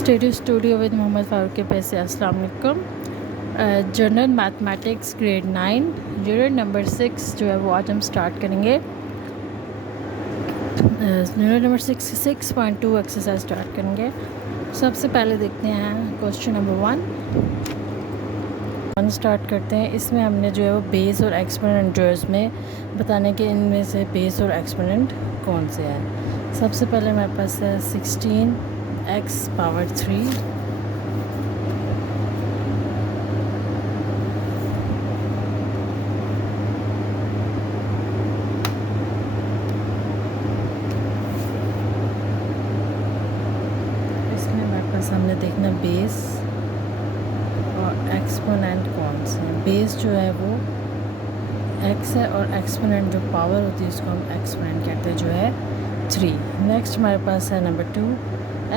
Studio with Mohammad Farooq के पैसे। अस्सलाम वालेकुम। General mathematics grade 9 unit number 6 जो है वो आज हम स्टार्ट करेंगे। यूनिट नंबर 6.2 एक्सरसाइज स्टार्ट करेंगे। सबसे पहले देखते हैं क्वेश्चन नंबर 1 स्टार्ट करते हैं। इसमें हमने जो है वो बेस और एक्सपोनेंट जो है इसमें बताने के इनमें से बेस और एक्सपोनेंट कौन से हैं। सबसे पहले हमारे पास है 16x पावर 3 इसमें हमारे पास हमने देखना बेस और एक्सपोनेंट कौन से हैं। बेस जो है वो x है और एक्सपोनेंट जो पावर होती है उसको हम एक्सपोनेंट कहते हैं जो है 3। नेक्स्ट हमारे पास है नंबर 2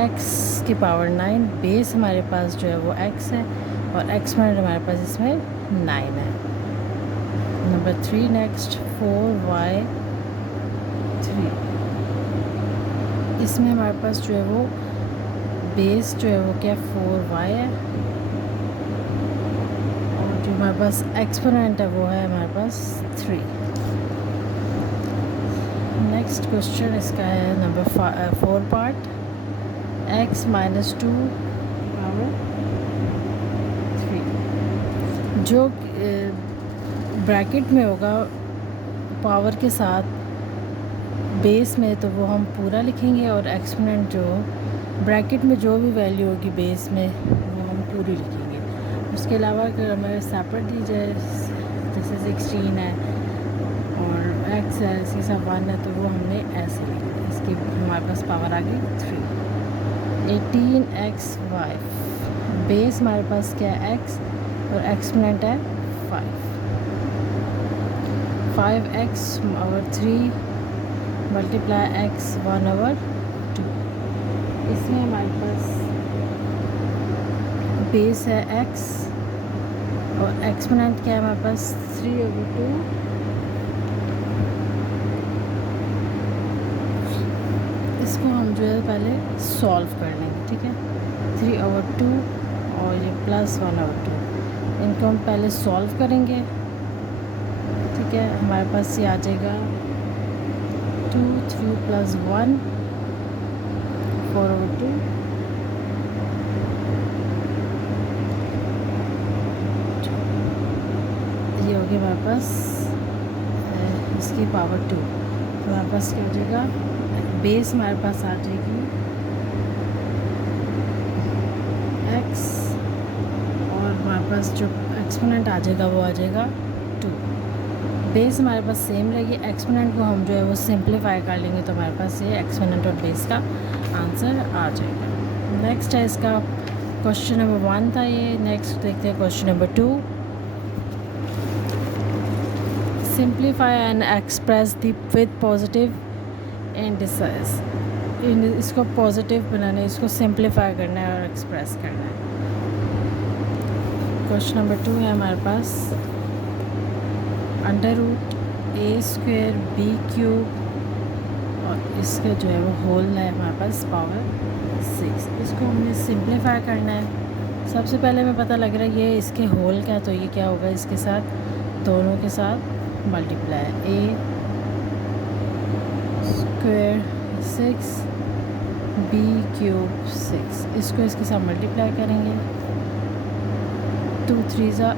x की पावर 9। बेस हमारे पास जो है वो x है और एक्सपोनेंट हमारे पास इसमें 9 है। Number 3 next 4y 3। इसमें हमारे पास जो है वो बेस जो है वो क्या 4y है और जो हमारे पास एक्सपोनेंट है वो है हमारे पास 3। नेक्स्ट क्वेश्चन इसका है number 4 part x minus 2 power 3। जो ब्रैकेट में होगा पावर के साथ बेस में तो वो हम पूरा लिखेंगे और एक्सपोनेंट जो ब्रैकेट में जो भी वैल्यू होगी बेस में वो हम पूरी लिखेंगे। उसके अलावा अगर हमें सेपरेट दी जाए जैसे 16 है और x है इसके साथ 1 है तो वो हमने ऐसे लिखना। इसकी हमारे पास पावर आ गई 3। 18xy बेस हमारे पास क्या है x और एक्सपोनेंट है 5। 5x over 3 multiply x 1 over 2। इसमें हमारे पास बेस है x और एक्सपोनेंट क्या है हमारे पास 3 ओवर 2। इसको हम जो है पहले सॉल्व कर लेंगे, ठीक है। 3 ओवर 2 और ये प्लस 1 ओवर 2 इनको हम पहले सॉल्व करेंगे, ठीक है। हमारे पास ये आ जाएगा 2 3 प्लस 1 4 ओवर 2 ये होगी हमारे पास इसकी पावर 2। तो हमारे पास क्या हो जाएगा बेस हमारे पास आ जाएगी x और हमारे पास जो एक्सपोनेंट आ जाएगा वो आ जाएगा 2। बेस हमारे पास सेम रहेगी, एक्सपोनेंट को हम जो है वो सिंप्लीफाई कर लेंगे तो हमारे पास ये एक्सपोनेंट और बेस का आंसर आ जाएगा। नेक्स्ट है इसका क्वेश्चन नंबर 1 था ये। नेक्स्ट देखते हैं question number 2। Simplify and express the with positive indices. इसको पॉजिटिव बनाना है, इसको सिंप्लीफाई करना है और एक्सप्रेस करना है। क्वेश्चन नंबर 2 है हमारे पास अंडर रूट a² b³ और इसका जो है वो होल है हमारे पास पावर 6। इसको हमने सिंप्लीफाई करना है। सबसे पहले हमें पता लग रहा है ये इसके होल क्या, तो ये क्या होगा इसके साथ दोनों के साथ मल्टीप्लाई a² 6 b³ 6। इसको इसके साथ मल्टीप्लाई करेंगे 2 3 6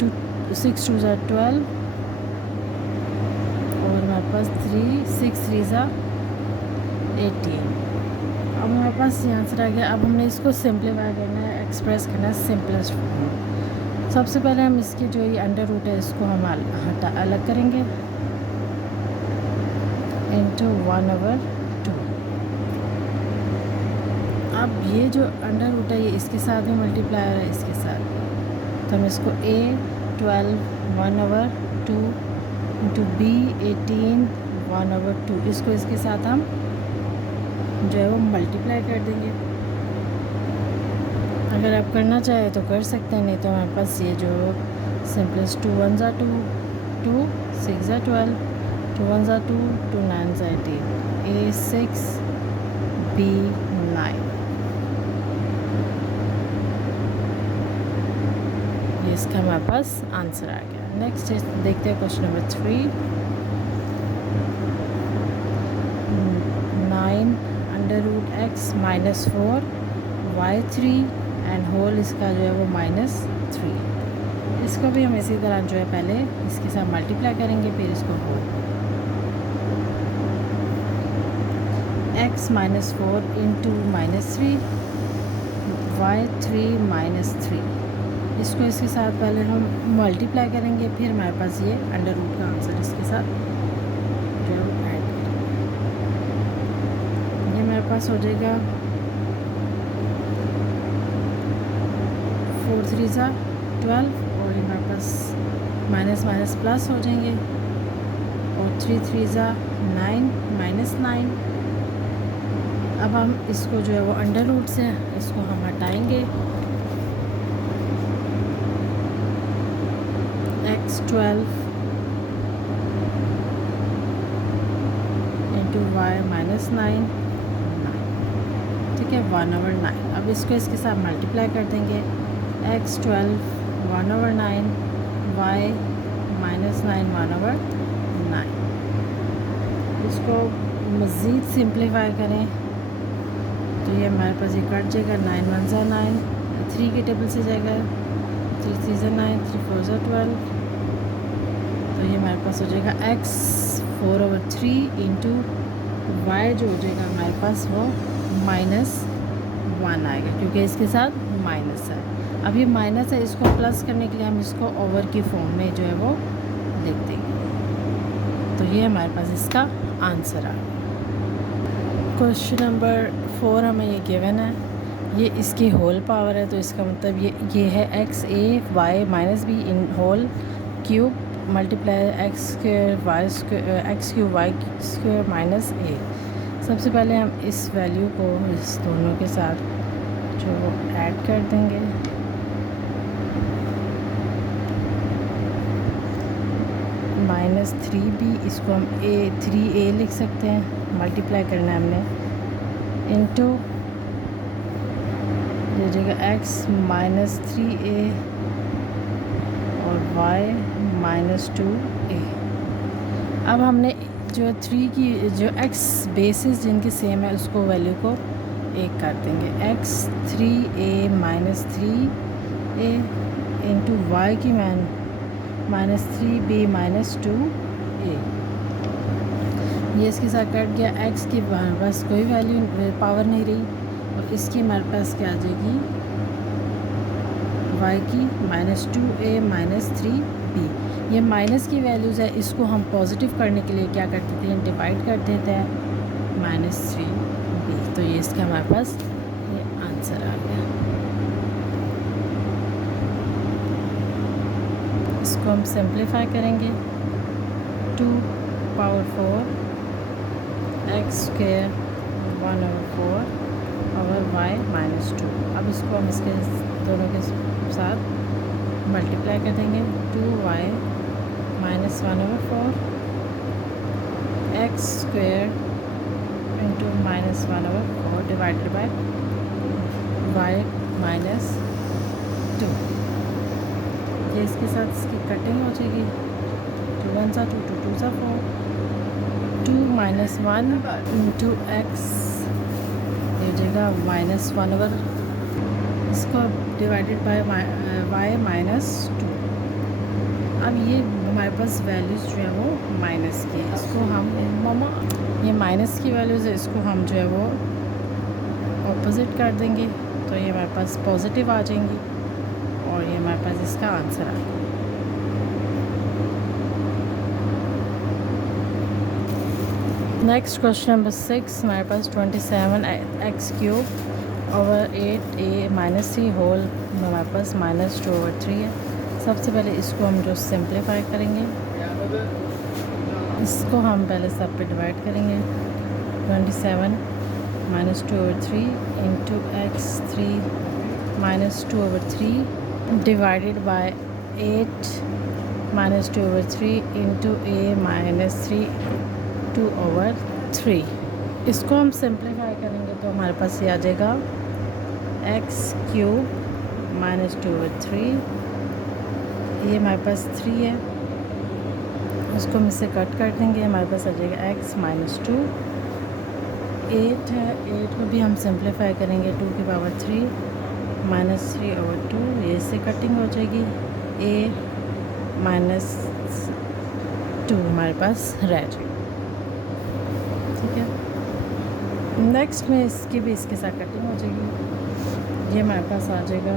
2 12 और हमारे पास 3 6 3 18। अब हमारे पास ये आंसर आ गया। अब हमने इसको सिंप्लीफाई करना है, एक्सप्रेस करना है सिंपलेस्ट फॉर्म। सबसे पहले हम इसकी जो ये अंडर रूट है इसको हम अलग करेंगे इंटू 1 ओवर 2। अब ये जो अंडर रूट है ये इसके साथ भी मल्टीप्लाई हो रहा है इसके साथ, तो हम इसको a12 1 over 2 into b18 1 over 2 इसको इसके साथ हम जो है वो मल्टीप्लाई कर देंगे। अगर आप करना चाहें तो कर सकते हैं, नहीं तो हमारे पास ये जो सिंपलेस्ट 2 1 2 2 6 12 2 1 2 2 9 18 a6 b9 इसका हमारे पास आंसर आ गया। नेक्स्ट देखते हैं question number 3। 9√x -4 y3 and whole इसका जो है वो -3। इसको भी हम इसी तरह जो है पहले इसके साथ मल्टीप्लाई करेंगे, फिर इसको होल x -4 इंटू -3 y3 -3। इसको इसके साथ पहले हम मल्टीप्लाई करेंगे, फिर हमारे पास ये अंडर रूट का आंसर इसके साथ जो है ऐड करेंगे। ये हमारे पास हो जाएगा 4 3 12 और ये हमारे पास माइनस माइनस प्लस हो जाएंगे और 3 3 9 -9। अब हम इसको जो है वो अंडर रूट से इसको हम हटाएंगे। x12 इंटू वाई -9, ठीक है, 1/9। अब इसको इसके साथ मल्टीप्लाई कर देंगे। x12 1/9 y -9 1/9। इसको मज़ीद सिंप्लीफाई करें तो ये हमारे पास ये कट जाएगा। 9 1 9, 3 के टेबल से जाएगा, 3 3 9, 3 4 12। तो ये हमारे पास हो जाएगा x 4/3 इंटू वाई जो हो जाएगा हमारे पास वो -1 आएगा, क्योंकि इसके साथ माइनस है। अब ये माइनस है, इसको प्लस करने के लिए हम इसको ओवर की फॉर्म में जो है वो लिख देंगे। तो ये हमारे पास इसका आंसर आ गया। क्वेश्चन नंबर 4 हमें ये गिवन है, ये इसकी होल पावर है, तो इसका मतलब ये है x a y -b in whole cube multiply x3 y square minus a। सबसे पहले हम इस वैल्यू को इस दोनों के साथ जो ऐड कर देंगे। -3b इसको हम 3a लिख सकते हैं, मल्टीप्लाई करना है हमने, इंटू हो जाएगा x -3a और y -2a। अब हमने जो 3 की जो x बेसिस जिनके सेम है उसको वैल्यू को एक कर देंगे। x 3a -3a into Y की -3b -2a। ये इसके साथ कट गया। x की बस कोई वैल्यू पावर नहीं रही और इसकी हमारे पास क्या आ जाएगी, y की -2a -3b। ये माइनस की वैल्यूज़ है, इसको हम पॉजिटिव करने के लिए क्या कर देते हैं, डिवाइड कर देते हैं -3b। तो ये इसका हमारे पास ये आंसर आ गया। इसको हम सिंप्लीफाई करेंगे। 2 पावर 4 x स्क्वायर 1/4 और y -2। अब इसको हम इसके दोनों के साथ मल्टीप्लाई कर देंगे। 2y -1/4 x square into -1/4 divided by y -2। ये इसके साथ इसकी कटिंग हो जाएगी। 2 1 2 2 2 4 2 -1 इंटू x हो जाएगा -1/, इसको डिवाइडेड बाय y -2। अब ये हमारे पास वैल्यूज़ जो है वो माइनस की, इसको हम ये माइनस की वैल्यूज़ है, इसको हम जो है वो ऑपोजिट कर देंगे, तो ये हमारे पास पॉजिटिव आ जाएंगी और ये हमारे पास इसका आंसर आ गया। नेक्स्ट क्वेश्चन नंबर 6 हमारे पास 27x³ ओवर 8a -3 होल हमारे पास -2/3 है। सबसे पहले इसको हम जो सिंप्लीफाई करेंगे, इसको हम पहले सब पे डिवाइड करेंगे। 27 -2/3 into x3 -2/3 divided by 8 -2/3 into a -3 2/3। इसको हम सिंप्लीफाई करेंगे तो हमारे पास ये आ जाएगा x³ -2/3 ये हमारे पास 3 है, उसको हम इससे कट कर देंगे, हमारे पास आ जाएगा x माइनस 2। 8 है, 8 को भी हम सिंप्लीफाई करेंगे, 2 की पावर 3 माइनस 3/2, ये इससे कटिंग हो जाएगी। a माइनस 2 हमारे पास रह जाएगा, ठीक है। नेक्स्ट में इसकी भी इसके साथ कटिंग हो जाएगी, ये हमारे पास आ जाएगा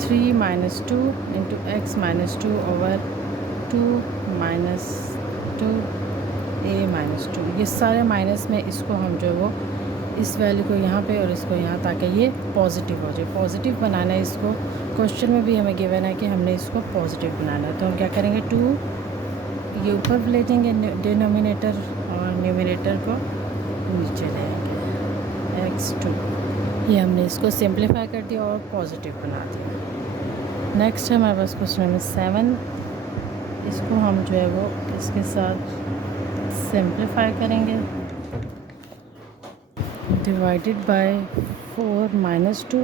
3 minus 2 into x minus 2 over 2 minus 2 a minus 2। ये सारे माइनस में इसको हम जो है वो इस वैल्यू को यहाँ पे और इसको यहाँ, ताकि ये पॉजिटिव हो जाए। पॉजिटिव बनाना है इसको, क्वेश्चन में भी हमें गिवन है कि हमने इसको पॉजिटिव बनाना है। तो हम क्या करेंगे, 2 ये ऊपर ले जाएंगे डिनोमिनेटर और न्यूमिनेटर को नीचे ले आएंगे, x2। ये हमने इसको सिंप्लीफाई कर दिया और पॉजिटिव बना दिया। नेक्स्ट है हमारे पास क्वेश्चन नंबर 7, इसको हम जो है वो इसके साथ सिंप्लीफाई करेंगे। Divided by 4 minus 2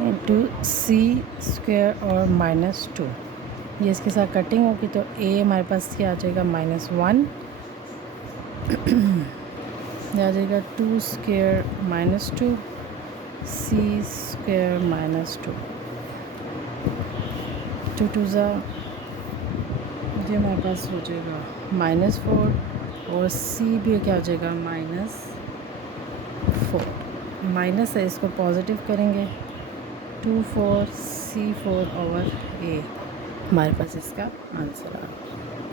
into C square और माइनस 2, ये इसके साथ कटिंग होगी तो a हमारे पास क्या आ जाएगा, -1, ये आ जाएगा 2 स्क्वायर माइनस 2 सी स्क्वायर माइनस 2, 2 2 ज़ा, ये हमारे पास हो जाएगा -4 और c भी क्या हो जाएगा, -4। माइनस है, इसको पॉजिटिव करेंगे, 2 4 c4 ओवर a, हमारे पास इसका आंसर आ गया।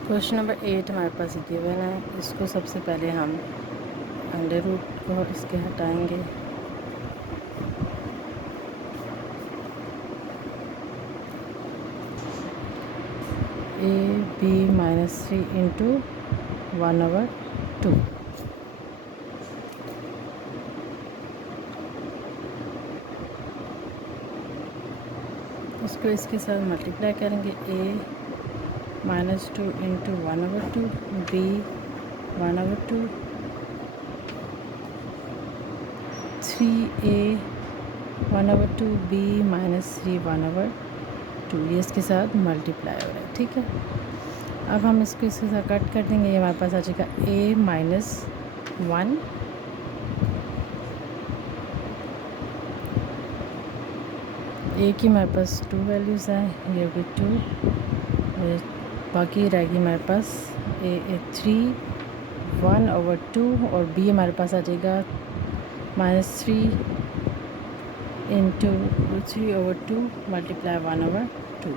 क्वेश्चन नंबर 8 हमारे पास गिवन है, इसको सबसे पहले हम अंडर रूट को इसके हटाएंगे, a b माइनस 3 इंटू 1/2, उसको इसके साथ मल्टीप्लाई करेंगे, a minus 2 into 1/2, b 1/2, 3a 1/2, b minus 3 1/2, ये इसके साथ मल्टीप्लाई हो रहा है, ठीक है। अब हम इसको इसके साथ कट कर देंगे, ये हमारे पास आ जाएगा a माइनस 1, a की हमारे पास 2 वैल्यूज़ हैं, ये होगी 2 और बाकी रहेगी हमारे पास a 3 1/2 और b हमारे पास आ जाएगा -3 इंटू 3/2 मल्टीप्लाई 1/2,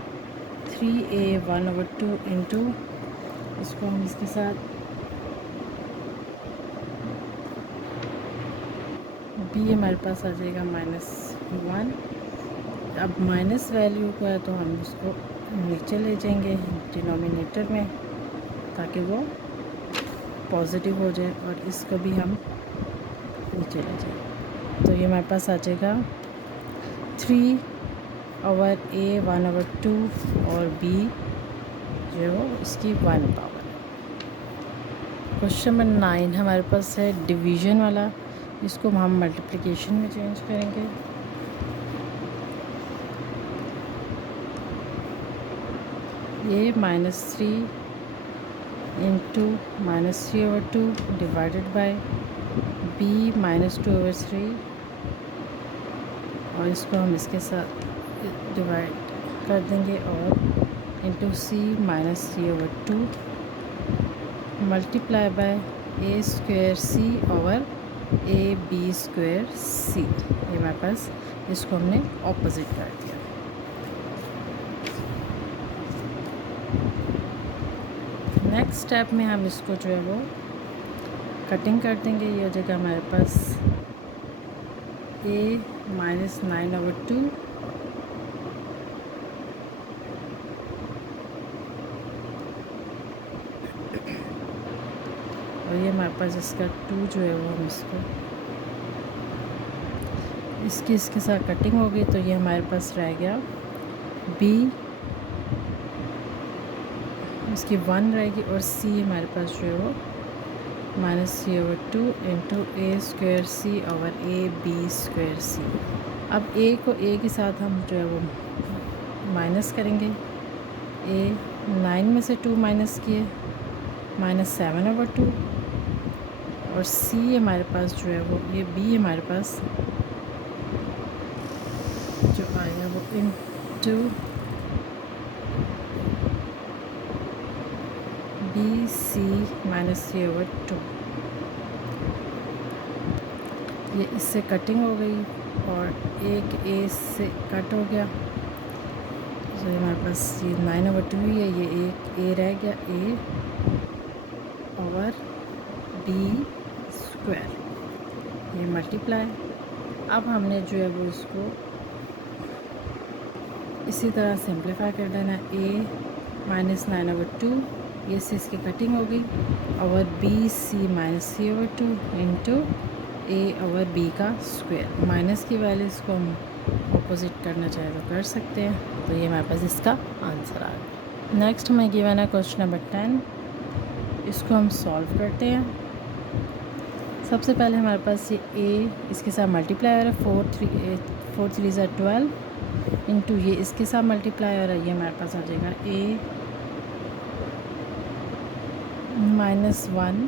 3a 1/2 इंटू, इसको हम इसके साथ b हमारे पास आ जाएगा -1। अब माइनस वैल्यू को है तो हम उसको नीचे ले जाएंगे डिनोमिनेटर में, ताकि वो पॉजिटिव हो जाए, और इसको भी हम नीचे ले जाएंगे। तो ये हमारे पास आ जाएगा 3 ओवर a 1/2 और b जो है वो इसकी 1 पावर। क्वेश्चन नंबर 9 हमारे पास है डिवीज़न वाला, इसको हम मल्टीप्लिकेशन में चेंज करेंगे। ये -3 इंटू -3/2 डिवाइडेड बाय b -2/3, और इसको हम इसके साथ डिवाइड कर देंगे और into c -3/2 multiply by a square c over a b square c, ये हमारे पास, इसको हमने ऑपोजिट कर दिया। नेक्स्ट स्टेप में हम इसको जो है वो कटिंग कर देंगे, ये हो जाएगा हमारे पास a -9/2 और ये हमारे पास इसका 2 जो है वो हम इसको इसके साथ कटिंग हो गई, तो ये हमारे पास रह गया b, इसकी 1 रहेगी, और c हमारे पास जो है वो minus C over 2 into A square C over A B square C. अब ए को ए के साथ हम जो है वो माइनस करेंगे। ए 9 में से 2 माइनस किए, माइनस 7 ओवर 2, और सी हमारे पास जो है वो ये बी हमारे पास जो आया वो into B C minus C over 2। ये इससे कटिंग हो गई और एक ए से कट हो गया, तो हमारे पास ये 9 ओवर 2 ही है, ये एक ए रह गया, ए ओवर बी स्क्वायर, ये मल्टीप्लाई। अब हमने जो है वो इसको इसी तरह सिंप्लीफाई कर देना। ए माइनस 9 ओवर 2, ये से इसकी कटिंग हो गई, over B C minus C over 2 into ए ओवर बी का स्क्वायर। माइनस की वैल्यूज़ को हम अपोजिट करना चाहे तो कर सकते हैं। तो ये हमारे पास इसका आंसर आ गया। नेक्स्ट हमें गिवन है क्वेश्चन नंबर 10, इसको हम सॉल्व करते हैं। सबसे पहले हमारे पास ये ए इसके साथ मल्टीप्लाई हो रहा है, 4 3 ज़ा 12 इंटू ये इसके साथ मल्टीप्लाई हो रहा है, ये हमारे पास आ जाएगा ए -1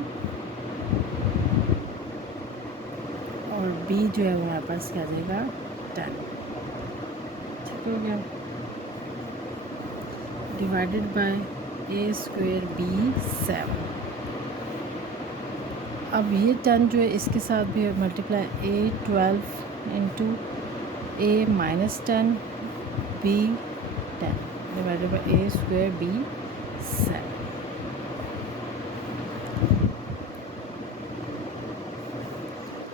और बी जो है वो हमारे पास क्या आ जाएगा 10। ठीक हो गया, divided by A square B 7। अब ये 10 जो है इसके साथ भी multiply, A 12 into A -10 B 10 divided by A square B 7।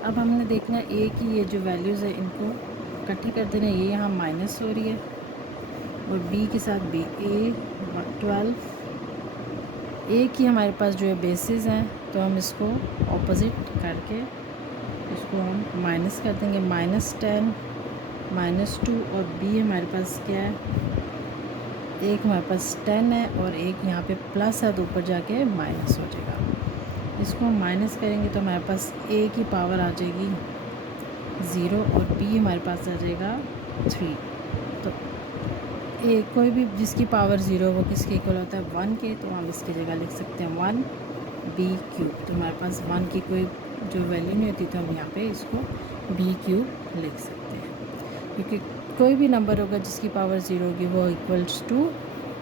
अब हमने देखना ए की ये जो वैल्यूज़ है इनको इकट्ठी कर देना, ये यहाँ माइनस हो रही है और बी के साथ बी, ए 12, ए की हमारे पास जो है बेसिस हैं, तो हम इसको ऑपोजिट करके इसको हम माइनस कर देंगे, -10 -2 और बी हमारे पास क्या है, एक हमारे पास 10 है और एक यहाँ पे प्लस है, तो ऊपर जाके माइनस हो जाएगा। इसको हम माइनस करेंगे तो हमारे पास ए की पावर आ जाएगी 0 और बी हमारे पास आ जाएगा 3। तो ए कोई भी जिसकी पावर 0 वो किसके इक्वल होता है 1 के, तो हम इसकी जगह लिख सकते हैं 1 बी क्यूब। तो हमारे पास 1 की कोई जो वैल्यू नहीं होती तो हम यहाँ पे इसको बी क्यूब लिख सकते हैं, क्योंकि कोई भी नंबर होगा जिसकी पावर 0 होगी वो इक्वल्स टू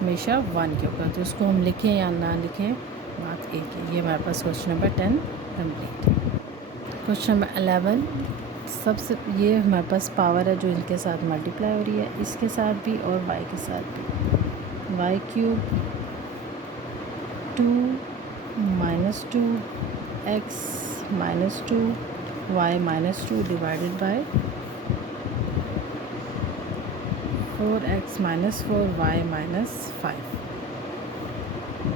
हमेशा 1 के होगा। तो उसको हम लिखें या ना लिखें बात एक है। ये हमारे पास question number 10 complete. Question number 11, सबसे ये हमारे पास पावर है जो इनके साथ मल्टीप्लाई हो रही है, इसके साथ भी और y के साथ भी। Y cube 2 -2 x -2 y -2 divided by 4x -4 y -5।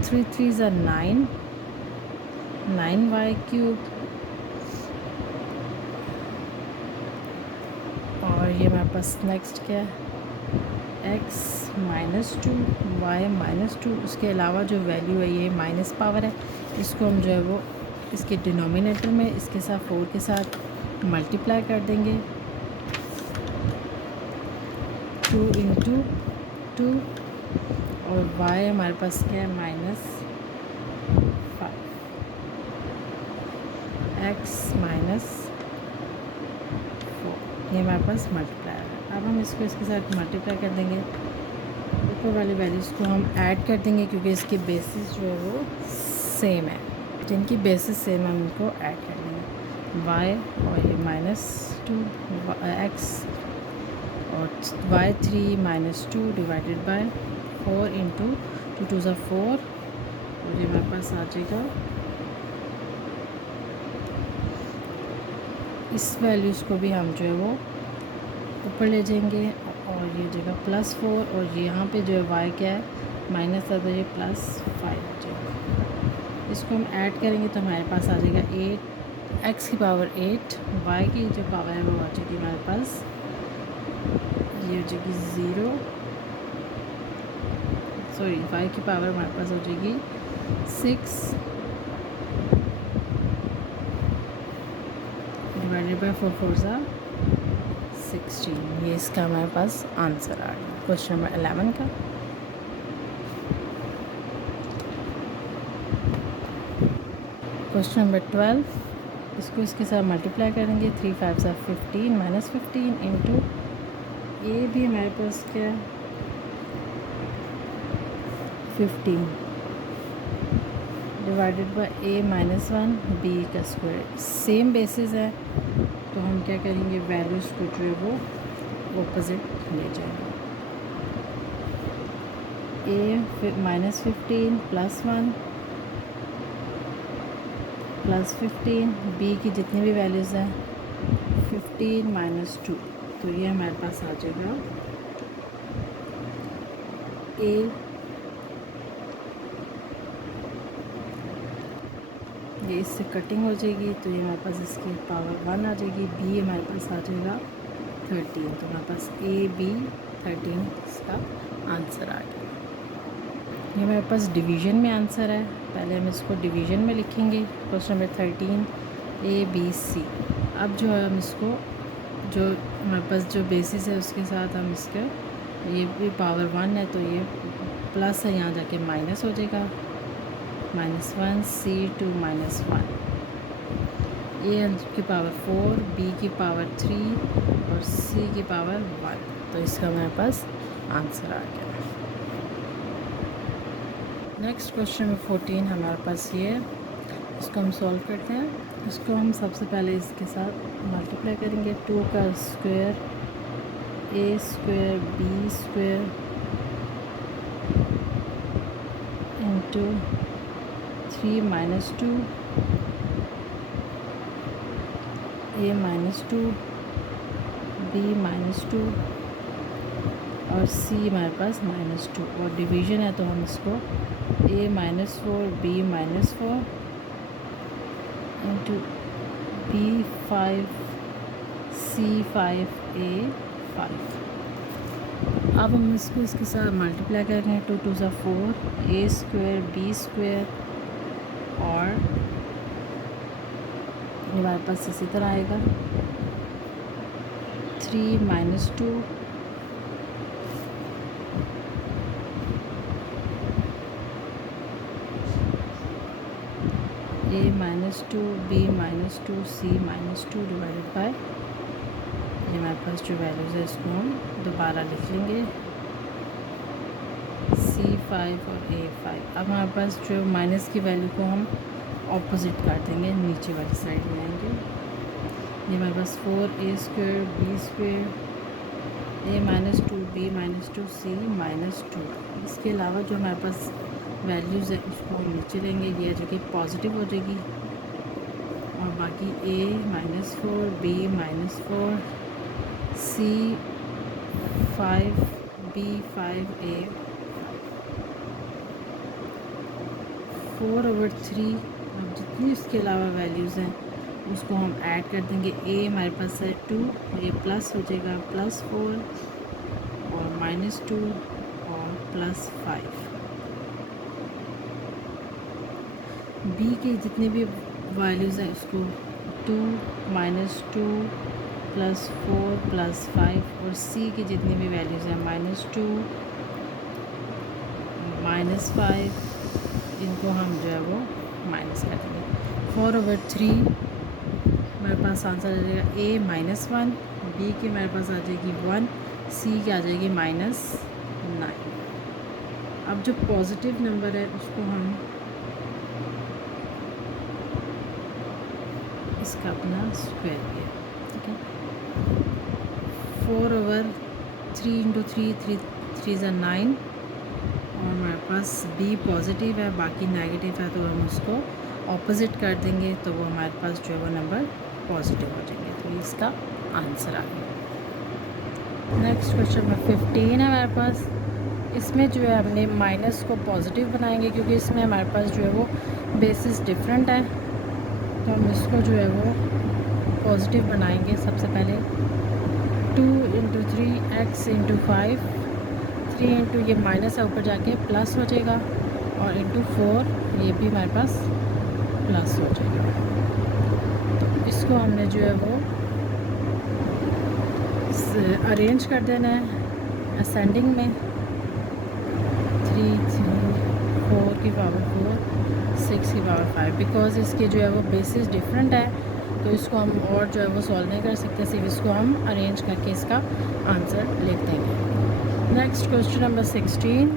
3 3 ज़ा 9, 9y क्यूब और ये हमारे पास नेक्स्ट क्या है x -2 y -2। उसके अलावा जो वैल्यू है ये माइनस पावर है, इसको हम जो है वो इसके डिनोमिनेटर में इसके साथ 4 के साथ मल्टीप्लाई कर देंगे, 2 इंटू 2 और y हमारे पास क्या है -5, x -4, ये हमारे पास मल्टीप्लाई है। अब हम इसको इसके साथ मल्टीप्लाई कर देंगे, ऊपर वाली वैल्यूज़ को हम ऐड कर देंगे क्योंकि इसकी बेसिस जो है वो सेम है, जिनकी बेसिस सेम हम इनको ऐड कर देंगे, y और ये -2 x और y3 -2 डिवाइडेड बाय 4 इंटू 2 2 ज़ा 4 और ये हमारे पास आ जाएगा। इस वैल्यूज़ को भी हम जो है वो ऊपर ले जाएंगे और ये जगह +4 और ये यहाँ पे जो है y क्या है माइनस है, तो ये +5 आ जाएगा। इसको हम ऐड करेंगे तो हमारे पास आ जाएगा 8, x की पावर 8, y की जो पावर है वो आ जाएगी हमारे पास, ये हो जाएगी 0, सॉरी y की पावर हमारे पास हो जाएगी 6 डिवाइडेड बाई 4 4 ज़ा 16। ये इसका हमारे पास आंसर आ गया क्वेश्चन नंबर 11 का। क्वेश्चन नंबर 12, इसको इसके साथ मल्टीप्लाई करेंगे। 3 5 ज़ा 15 माइनस 15 इंटू ए भी हमारे पास क्या है 15 divided by A minus 1 B का स्क्वायर। सेम बेसिस है तो हम क्या करेंगे, वैल्यूज़ को जो है वो अपोजिट ले जाएंगे। ए माइनस 15 प्लस 1 प्लस 15, बी की जितनी भी वैल्यूज़ हैं 15 माइनस 2, तो ये हमारे पास आ जाएगा ए ये इससे कटिंग हो जाएगी तो ये हमारे पास इसकी पावर 1 आ जाएगी। बी हमारे पास आ जाएगा 13, तो हमारे पास ए बी 13 इसका आंसर आ गया। ये हमारे पास डिवीज़न में आंसर है, पहले हम इसको डिवीज़न में लिखेंगे। Question number 13 A B C. अब जो है हम इसको जो हमारे पास जो बेसिस है उसके साथ हम इसका ये भी पावर 1 है तो ये प्लस है, यहाँ जाके माइनस हो जाएगा -1 C2 -1, ए की पावर 4 बी की पावर 3 और सी की पावर 1, तो इसका हमारे पास आंसर आ गया। नेक्स्ट क्वेश्चन में 14 हमारे पास ये है, इसको हम सॉल्व करते हैं। इसको हम सबसे पहले इसके साथ मल्टीप्लाई करेंगे। 2 का square A square B square into 3 minus 2 A minus 2 B minus 2 और सी हमारे पास -2, और डिवीज़न है तो हम इसको ए -4 बी -4 इंटू बी 5 सी 5 ए 5। अब हम इसको इसके साथ मल्टीप्लाई कर रहे हैं। 2 2 ज़ा 4 ए स्क्वायर बी स्क्वायर और हमारे पास इसी तरह आएगा 3 minus 2 A -2 B -2 C -2 divided by ये हमारे पास जो वैल्यूज़ है इसको हम दोबारा लिख लेंगे C5 और A5। अब हमारे पास जो माइनस की वैल्यू को हम ऑपोजिट कर देंगे, नीचे वाली साइड में आएंगे। ये हमारे पास 4 A square B square A -2 B -2 C -2। इसके अलावा जो हमारे पास वैल्यूज़ है उसको हम नीचे लेंगे, ये जगह पॉजिटिव हो जाएगी और बाकी a -4 b -4 c 5 b 5 a 4/3। अब जितनी इसके अलावा वैल्यूज़ हैं उसको हम ऐड कर देंगे। a हमारे पास है 2, ये प्लस हो जाएगा +4 और -2 और +5। b के जितने भी वैल्यूज़ हैं उसको 2 -2 +4 +5 और c की जितनी भी वैल्यूज़ हैं -2 -5, इनको हम जो है वो माइनस कर देंगे। 4/3 हमारे पास आंसर आ जाएगा a -1, b की हमारे पास आ जाएगी 1, c की आ जाएगी -9। अब जो पॉजिटिव नंबर है उसको हम इसका अपना स्क्वायर किया, ठीक है। 4/3 इंटू 3 3 ज़ा 9 और हमारे पास b पॉजिटिव है बाकी नेगेटिव है तो हम उसको ऑपोजिट कर देंगे तो वो हमारे पास जो है वो नंबर पॉजिटिव हो जाएंगे, तो इसका आंसर आ गया। नेक्स्ट क्वेश्चन में 15 है हमारे पास। इसमें जो है हमने माइनस को पॉजिटिव बनाएंगे क्योंकि इसमें हमारे पास जो है वो बेसिस डिफरेंट है, तो हम इसको जो है वो पॉजिटिव बनाएंगे। सबसे पहले 2 × 3 x × 5, 3 इंटू ये माइनस है ऊपर जाके प्लस हो जाएगा और इंटू 4 ये भी हमारे पास प्लस हो जाएगा। तो इसको इसको हमने जो है वो अरेंज कर देना है असेंडिंग में, 3 4 की पावर 4 6 की पावर 5। बिकॉज इसके जो है वो बेसिस डिफरेंट है तो इसको हम और जो है वो सॉल्व नहीं कर सकते, सिर्फ इसको हम अरेंज करके इसका आंसर लिख देंगे। नेक्स्ट क्वेश्चन नंबर 16,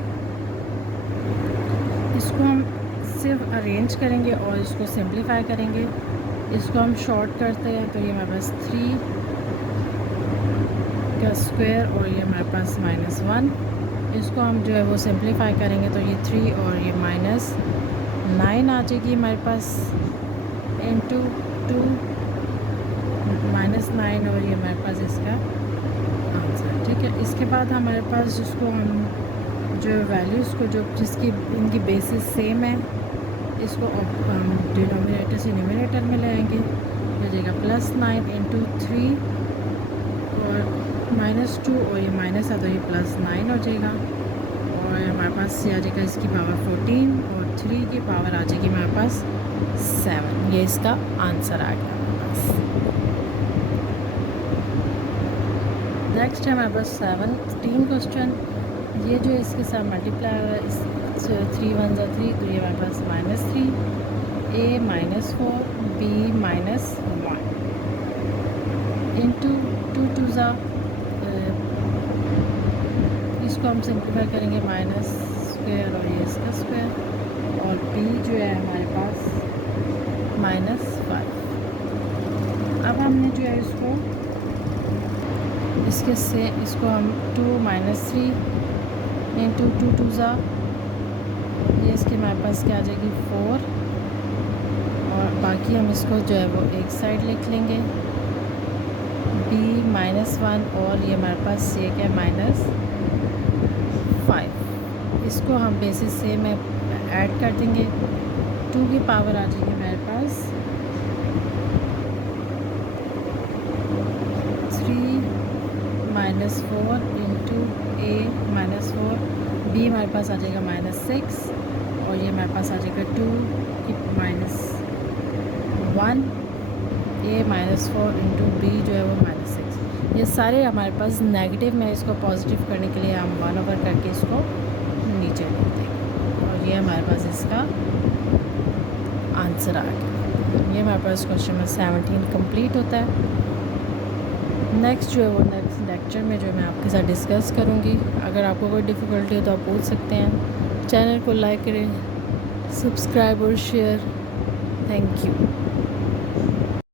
इसको हम सिर्फ अरेंज करेंगे और इसको सिंप्लीफाई करेंगे। इसको हम शॉर्ट करते हैं तो ये हमारे पास 3 का स्क्वायर और ये हमारे पास -1। इसको हम जो है वो सिंप्लीफाई करेंगे तो ये 3 और ये -9 आ जाएगी हमारे पास, इंटू 2 -9 और ये हमारे पास इसका आंसर। ठीक है, इसके बाद हमारे पास जिसको हम जो वैल्यूज़ को जो जिसकी इनकी बेसिस सेम है इसको हम डिनोमिनेटर से न्यूमिनेटर में ले आएंगे। हो जाएगा +9 इंटू 3 और -2 और ये माइनस है तो ये +9 हो जाएगा और हमारे पास ये आ जाएगा इसकी पावर 14 और 3 की पावर आ जाएगी हमारे पास 7। ये इसका आंसर आ गया हमारे पास। नेक्स्ट है हमारे पास 17 क्वेश्चन। ये जो इसके साथ मल्टीप्लाई हो रहा है, इस 3 1 जा 3 तो ये हमारे पास -3, a -4 b -1 इंटू 2 2 जा, इसको हम सिंप्लीफाई करेंगे माइनस स्क्वायर और ये इसका स्क्वायर और b जो है हमारे पास -5। अब हमने जो है इसको हम 2 -3 इंटू 2 2 जा, ये इसके हमारे पास क्या आ जाएगी 4 और बाकी हम इसको जो है वो एक साइड लिख लेंगे, b -1 और ये हमारे पास ये क्या -5। इसको हम बेसिस से में ऐड कर देंगे, 2 की पावर आ जाएगी हमारे पास 3 -4 इंटू a -4, b हमारे पास आ जाएगा -6 और ये हमारे पास आ जाएगा 2 की -1, a -4 इंटू b जो है वो -6। ये सारे हमारे पास नेगेटिव में, इसको पॉजिटिव करने के लिए हम 1/, करके इसको नीचे लिख देंगे और ये हमारे पास इसका आंसर आ गया। ये हमारे पास क्वेश्चन नंबर 17 कंप्लीट होता है। नेक्स्ट जो है वो नेक्स्ट लेक्चर में जो मैं आपके साथ डिस्कस करूँगी। अगर आपको कोई डिफ़िकल्टी हो तो आप पूछ सकते हैं। चैनल को लाइक करें, सब्सक्राइब और शेयर। Thank you.